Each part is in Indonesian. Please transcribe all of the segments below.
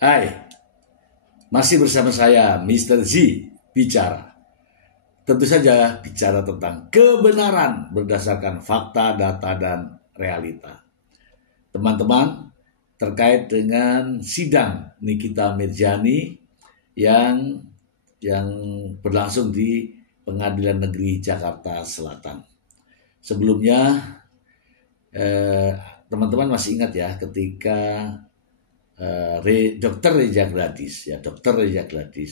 Hai, masih bersama saya Mr. Z bicara. Tentu saja bicara tentang kebenaran berdasarkan fakta, data, dan realita. Teman-teman, terkait dengan sidang Nikita Mirzani yang berlangsung di Pengadilan Negeri Jakarta Selatan. Sebelumnya, teman-teman masih ingat ya ketika Dr. Reza Gladys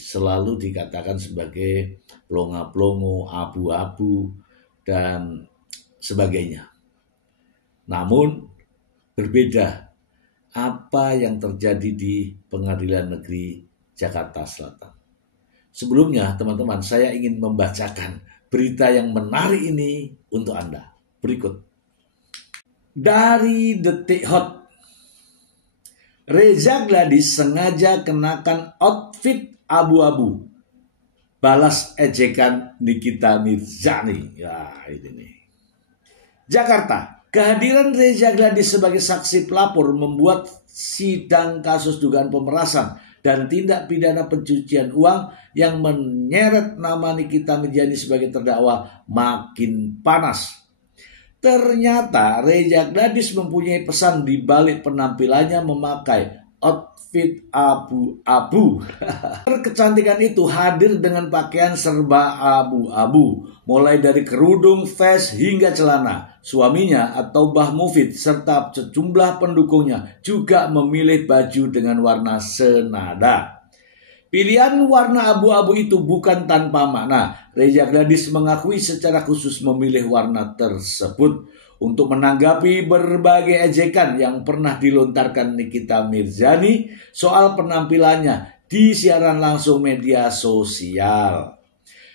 selalu dikatakan sebagai pelongo-pelongo, abu-abu, dan sebagainya. Namun berbeda apa yang terjadi di Pengadilan Negeri Jakarta Selatan. Sebelumnya teman-teman, saya ingin membacakan berita yang menarik ini untuk Anda. Berikut. Dari Detik Hot, Reza Gladys sengaja kenakan outfit abu-abu, balas ejekan Nikita Mirzani. Ya, ini nih. Jakarta, kehadiran Reza Gladys sebagai saksi pelapor membuat sidang kasus dugaan pemerasan dan tindak pidana pencucian uang yang menyeret nama Nikita Mirzani sebagai terdakwa makin panas. Ternyata Reza Gladys mempunyai pesan di balik penampilannya memakai outfit abu-abu. Kecantikan itu hadir dengan pakaian serba abu-abu, mulai dari kerudung, vest hingga celana. Suaminya atau Mbah Mufid serta sejumlah pendukungnya juga memilih baju dengan warna senada. Pilihan warna abu-abu itu bukan tanpa makna. Reza Gladys mengakui secara khusus memilih warna tersebut untuk menanggapi berbagai ejekan yang pernah dilontarkan Nikita Mirzani soal penampilannya di siaran langsung media sosial.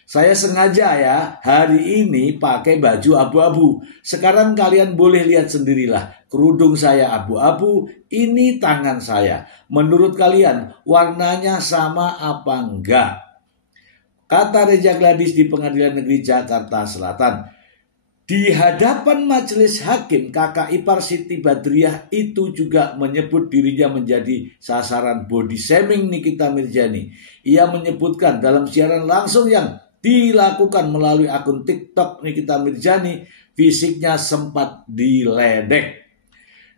Saya sengaja ya hari ini pakai baju abu-abu. Sekarang kalian boleh lihat sendirilah. Kerudung saya abu-abu, ini tangan saya. Menurut kalian warnanya sama apa enggak? Kata Reza Gladys di Pengadilan Negeri Jakarta Selatan. Di hadapan majelis hakim, kakak ipar Siti Badriah itu juga menyebut dirinya menjadi sasaran body shaming Nikita Mirzani. Ia menyebutkan dalam siaran langsung yang dilakukan melalui akun TikTok Nikita Mirzani, fisiknya sempat diledek.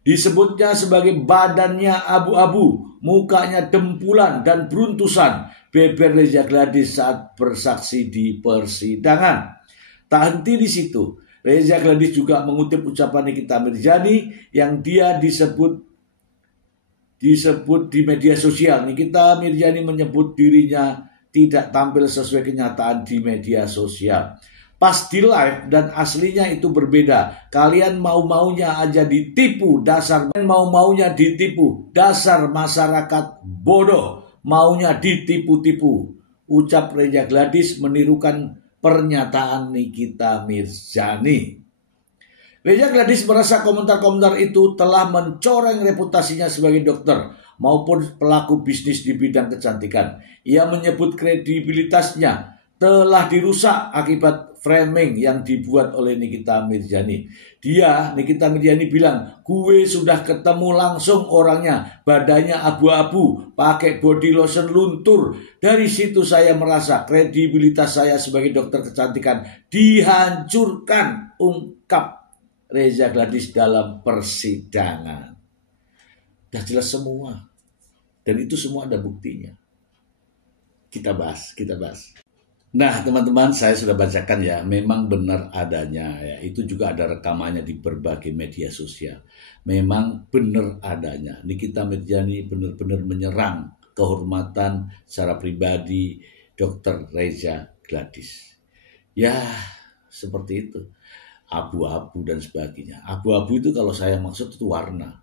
Disebutnya sebagai badannya abu-abu, mukanya dempulan dan beruntusan, beber Reza Gladys saat bersaksi di persidangan. Tak henti di situ, Reza Gladys juga mengutip ucapan Nikita Mirzani yang dia disebut di media sosial. Nikita Mirzani menyebut dirinya tidak tampil sesuai kenyataan di media sosial. Pas di live dan aslinya itu berbeda. Kalian mau-maunya aja ditipu, dasar masyarakat bodoh, maunya ditipu-tipu. Ucap Reza Gladys menirukan pernyataan Nikita Mirzani. Reza Gladys merasa komentar-komentar itu telah mencoreng reputasinya sebagai dokter maupun pelaku bisnis di bidang kecantikan. Ia menyebut kredibilitasnya telah dirusak akibat framing yang dibuat oleh Nikita Mirzani. Nikita Mirzani bilang, gue sudah ketemu langsung orangnya, badannya abu-abu, pakai body lotion luntur. Dari situ saya merasa kredibilitas saya sebagai dokter kecantikan dihancurkan, ungkap Reza Gladys dalam persidangan. Sudah jelas semua. Dan itu semua ada buktinya. Kita bahas. Nah teman-teman, saya sudah bacakan ya, memang benar adanya ya. Itu juga ada rekamannya di berbagai media sosial. Memang benar adanya. Nikita Mirzani benar-benar menyerang kehormatan secara pribadi Dr. Reza Gladys. Ya seperti itu. Abu-abu dan sebagainya. Abu-abu itu kalau saya maksud itu warna.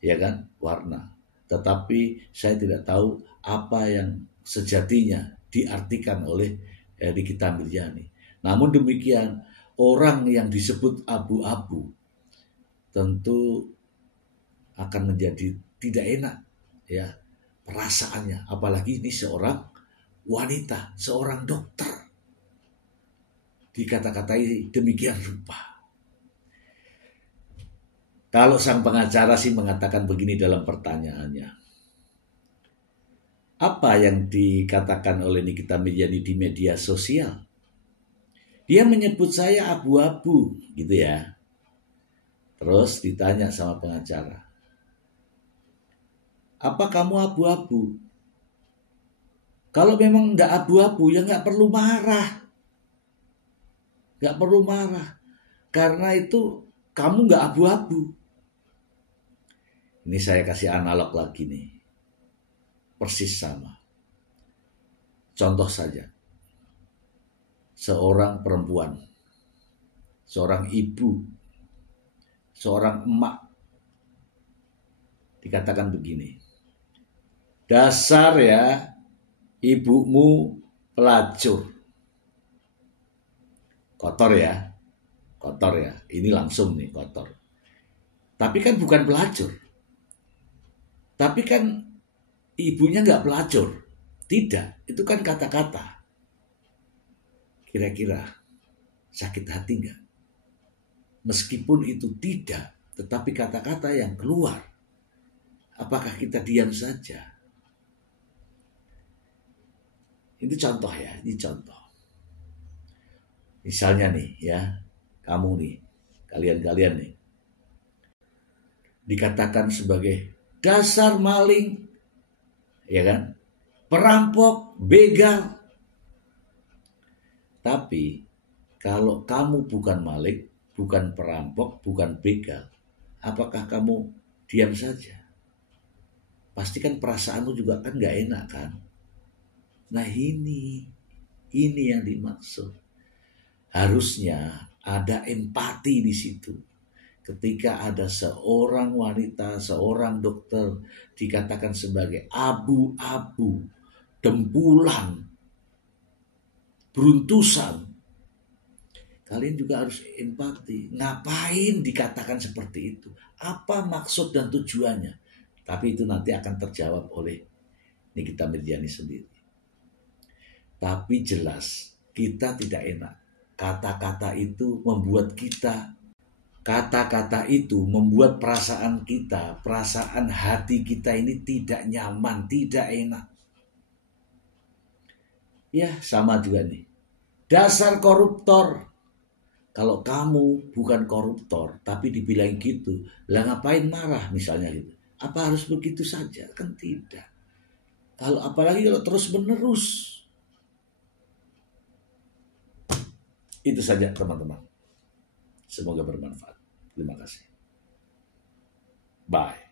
Ya kan? Warna. Tetapi saya tidak tahu apa yang sejatinya diartikan oleh Nikita Mirzani. Namun demikian, orang yang disebut abu-abu tentu akan menjadi tidak enak ya perasaannya, apalagi ini seorang wanita, seorang dokter dikata-katai demikian rupa. Kalau sang pengacara sih mengatakan begini dalam pertanyaannya. Apa yang dikatakan oleh Nikita Mirzani di media sosial? Dia menyebut saya abu-abu, gitu ya. Terus ditanya sama pengacara, apa kamu abu-abu? Kalau memang nggak abu-abu, ya nggak perlu marah. Nggak perlu marah. Karena itu kamu nggak abu-abu. Ini saya kasih analog lagi nih. Persis sama. Contoh saja. Seorang perempuan, seorang ibu, seorang emak, dikatakan begini, dasar ya ibumu pelacur. Kotor ya, ini langsung nih kotor. Tapi kan bukan pelacur, tapi kan ibunya nggak pelacur, tidak, itu kan kata-kata. Kira-kira sakit hati nggak? Meskipun itu tidak, tetapi kata-kata yang keluar, apakah kita diam saja? Itu contoh ya, ini contoh. Misalnya nih ya, kamu nih, kalian nih, dikatakan sebagai dasar maling, ya kan? Perampok, begal. Tapi kalau kamu bukan maling, bukan perampok, bukan begal, apakah kamu diam saja? Pasti kan perasaanmu juga kan gak enak kan? Nah ini yang dimaksud. Harusnya ada empati di situ. Ketika ada seorang wanita, seorang dokter dikatakan sebagai abu-abu, dempulang, beruntusan, kalian juga harus empati. Ngapain dikatakan seperti itu? Apa maksud dan tujuannya? Tapi itu nanti akan terjawab oleh Nikita Mirzani sendiri. Tapi jelas kita tidak enak. Kata-kata itu membuat perasaan kita, perasaan hati kita ini tidak nyaman, tidak enak. Ya sama juga nih. Dasar koruptor. Kalau kamu bukan koruptor, tapi dibilang gitu, lah ngapain marah misalnya gitu. Apa harus begitu saja? Kan tidak. Apalagi kalau terus menerus. Itu saja teman-teman. Semoga bermanfaat. Terima kasih. Bye.